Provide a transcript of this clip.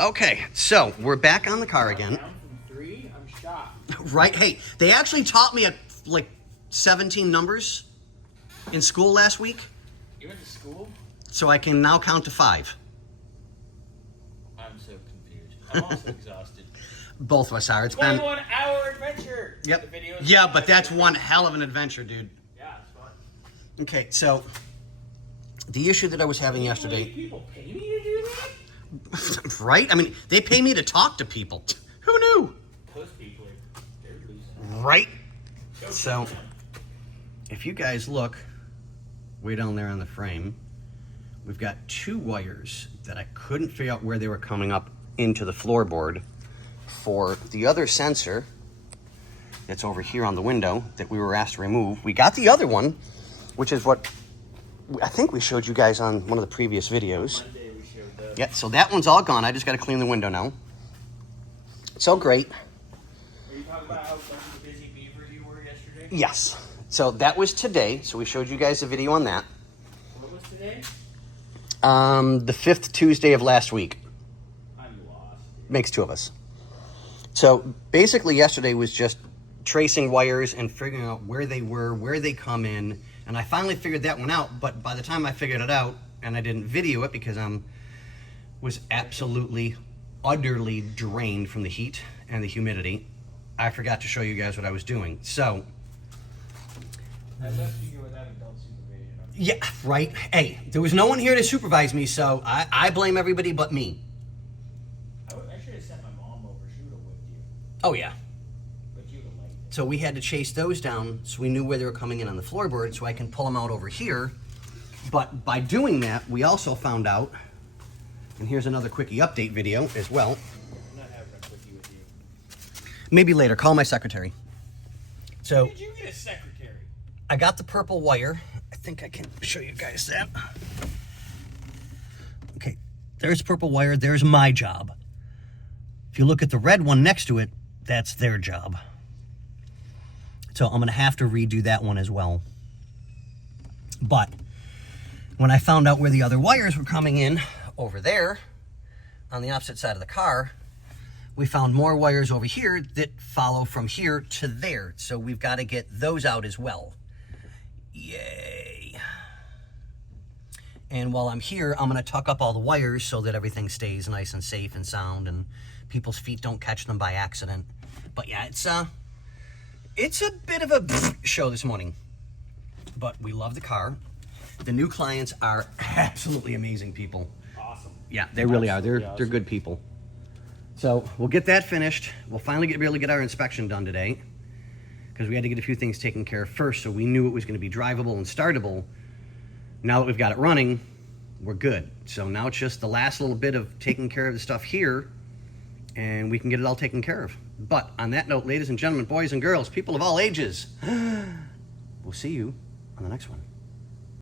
Okay, so we're back on the car again. Down from 3, I'm shocked. Right? Hey, they actually taught me like 17 numbers in school last week, You went to school? so I can now count to 5. I'm so confused. I'm also exhausted. Both of us are. It's been 21-hour adventure. Yep. The video's Yeah, but that's one hell of an adventure, dude. Yeah, it's fun. Okay, so the issue that I was having yesterday, People pay me to do that? right? I mean, they pay me to talk to people. Who knew? Those people, they're losing. Right? Go So, for them. if you guys look way down there on the frame, we've got 2 wires that I couldn't figure out where they were coming up into the floorboard for the other sensor that's over here on the window that we were asked to remove. We got the other one, which is what I think we showed you guys on one of the previous videos. Monday we showed the... Yeah, so that one's all gone. I just got to clean the window now. It's all great. Are you talking about how busy beaver you were yesterday? Yes. So that was today. So we showed you guys a video on that. What was today? The 5th Tuesday of last week. I'm lost. Makes 2 of us. So basically yesterday was just tracing wires and figuring out where they were, where they come in. And I finally figured that one out. But by the time I figured it out, and I didn't video it because I was absolutely, utterly drained from the heat and the humidity, I forgot to show you guys what I was doing. So, As us figure without adult supervision. yeah, right. Hey, there was no one here to supervise me, so I blame everybody but me. I should have sent my mom over. She would have whipped you. Oh, yeah. But you would have liked it. So we had to chase those down so we knew where they were coming in on the floorboard so I can pull them out over here. But by doing that, we also found out, and here's another quickie update video as well. I'm not having a quickie with you. Maybe later, call my secretary. So How did you get a secretary? I got the purple wire. I think I can show you guys that. Okay, there's purple wire, there's my job. If you look at the red one next to it, that's their job. So I'm gonna have to redo that one as well. But when I found out where the other wires were coming in over there on the opposite side of the car, we found more wires over here that follow from here to there. So we've got to get those out as well. Yay. And while I'm here, I'm going to tuck up all the wires so that everything stays nice and safe and sound and people's feet don't catch them by accident. But yeah, it's a bit of a show this morning. But we love the car. The new clients are absolutely amazing people. Awesome. Yeah, they really are. They're Absolutely awesome. good people. So we'll get that finished. We'll finally be able to get our inspection done today because we had to get a few things taken care of first, so we knew it was going to be drivable and startable. Now that we've got it running, we're good. So now it's just the last little bit of taking care of the stuff here, and we can get it all taken care of. But on that note, ladies and gentlemen, boys and girls, people of all ages, we'll see you on the next one.